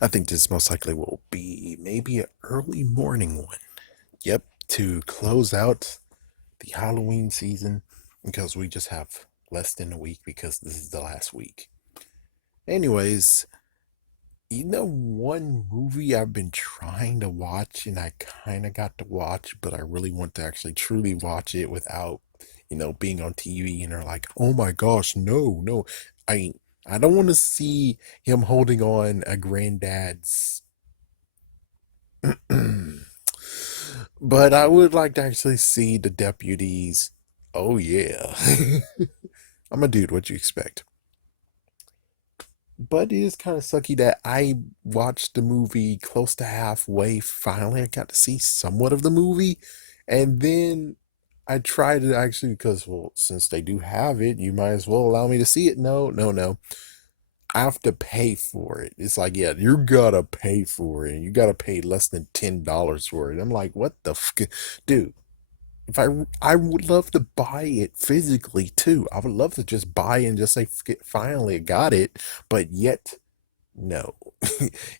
I think this most likely will be maybe an early morning one. Yep, to close out the Halloween season because we just have less than a week because this is the last week. Anyways, one movie I've been trying to watch and I kind of got to watch, but I really want to actually truly watch it without, being on TV and they're like, oh my gosh, no, no. I I don't want to see him holding on a granddad's but I would like to actually see the deputies. Oh yeah. I'm a dude, what you expect? But it is kind of sucky that I watched the movie close to halfway. Finally, I got to see somewhat of the movie. And then I tried it actually because, well, since they do have it, you might as well allow me to see it. No, no, no. I have to pay for it. It's like, yeah, you gotta pay for it. You gotta pay less than $10 for it. I'm like, what the dude? If I would love to buy it physically too. I would love to just buy and just say, finally, I got it. But yet, no.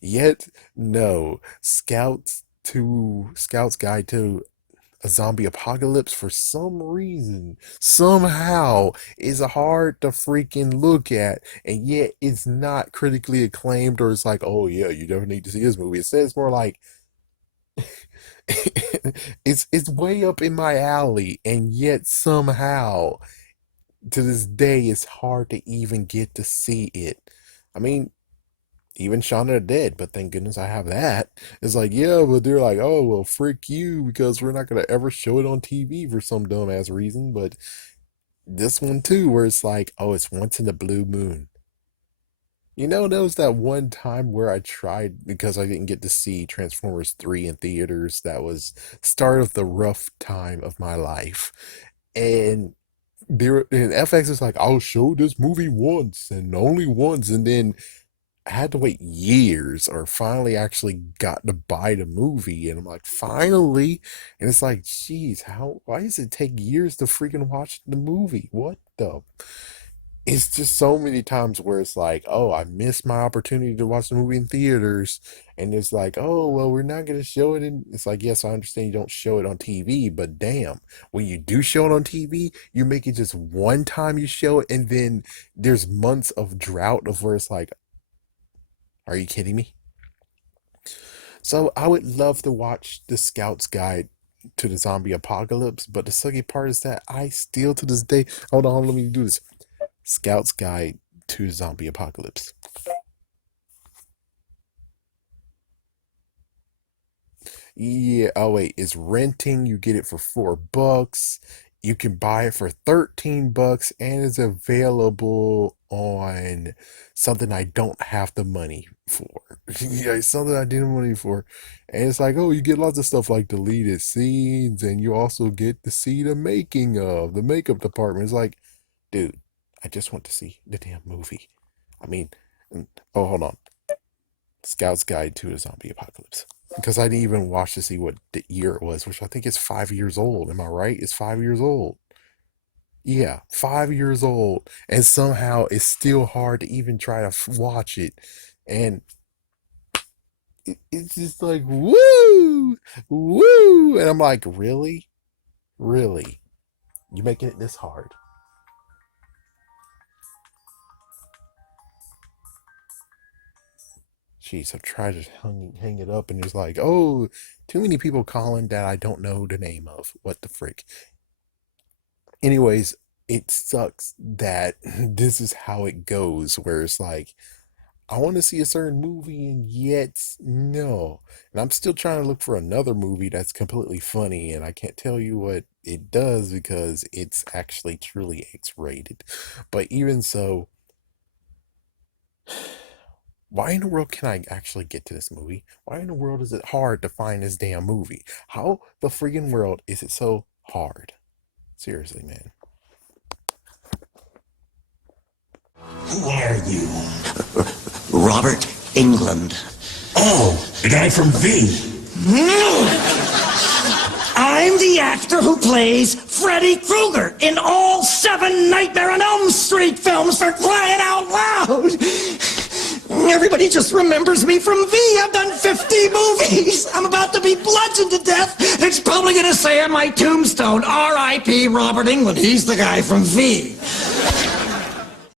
Yet, no. Scouts Guide to a Zombie Apocalypse for some reason, somehow, is hard to freaking look at, and yet it's not critically acclaimed, or it's like, oh yeah, you don't need to see this movie. It says more like it's way up in my alley, and yet somehow to this day it's hard to even get to see it. I mean, even Shaun of the Dead, but thank goodness I have that. It's like, yeah, but they're like, oh, well, frick you, because we're not going to ever show it on TV for some dumbass reason. But this one, too, where it's like, oh, it's once in a blue moon. There was that one time where I tried because I didn't get to see Transformers 3 in theaters. That was start of the rough time of my life. And and FX is like, I'll show this movie once and only once, and then I had to wait years or finally actually got to buy the movie. And I'm like, finally. And it's like, geez, why does it take years to freaking watch the movie? What the? It's just so many times where it's like, oh, I missed my opportunity to watch the movie in theaters. And it's like, oh, well, we're not going to show it in. It's like, yes, I understand you don't show it on TV, but damn, when you do show it on TV, you make it just one time you show it. And then there's months of drought of where it's like, are you kidding me? So I would love to watch the Scout's Guide to the Zombie Apocalypse, but the sucky part is that I still to this day, hold on, let me do this. Scout's Guide to Zombie Apocalypse. Yeah, oh wait, it's renting, you get it for $4. You can buy it for $13 and it's available on something I don't have the money for. Yeah, it's something I didn't have money for. And it's like, oh, you get lots of stuff like deleted scenes, and you also get to see the making of the makeup department. It's like, dude, I just want to see the damn movie. I mean, oh, hold on. Scout's Guide to a Zombie Apocalypse. Because I didn't even watch to see what the year it was, which I think is 5 years old. Am I right? It's 5 years old. Yeah, 5 years old. And somehow it's still hard to even try to watch it. And it's just like, woo! Woo! And I'm like, really? Really? You making it this hard? Jeez, I've tried to hang it up and it's like, oh, too many people calling that I don't know the name of. What the frick? Anyways, it sucks that this is how it goes, where it's like, I want to see a certain movie, and yet, no. And I'm still trying to look for another movie that's completely funny, and I can't tell you what it does because it's actually truly X rated. But even so, why in the world can I actually get to this movie? Why in the world is it hard to find this damn movie? How the freaking world is it so hard? Seriously, man. Who are you? Robert England. Oh, the guy from V. I'm the actor who plays Freddy Krueger in all 7 Nightmare on Elm Street films, for crying out loud! Everybody just remembers me from V. I've done 50 movies. I'm about to be bludgeoned to death. It's probably going to say on my tombstone, R.I.P. Robert Englund. He's the guy from V.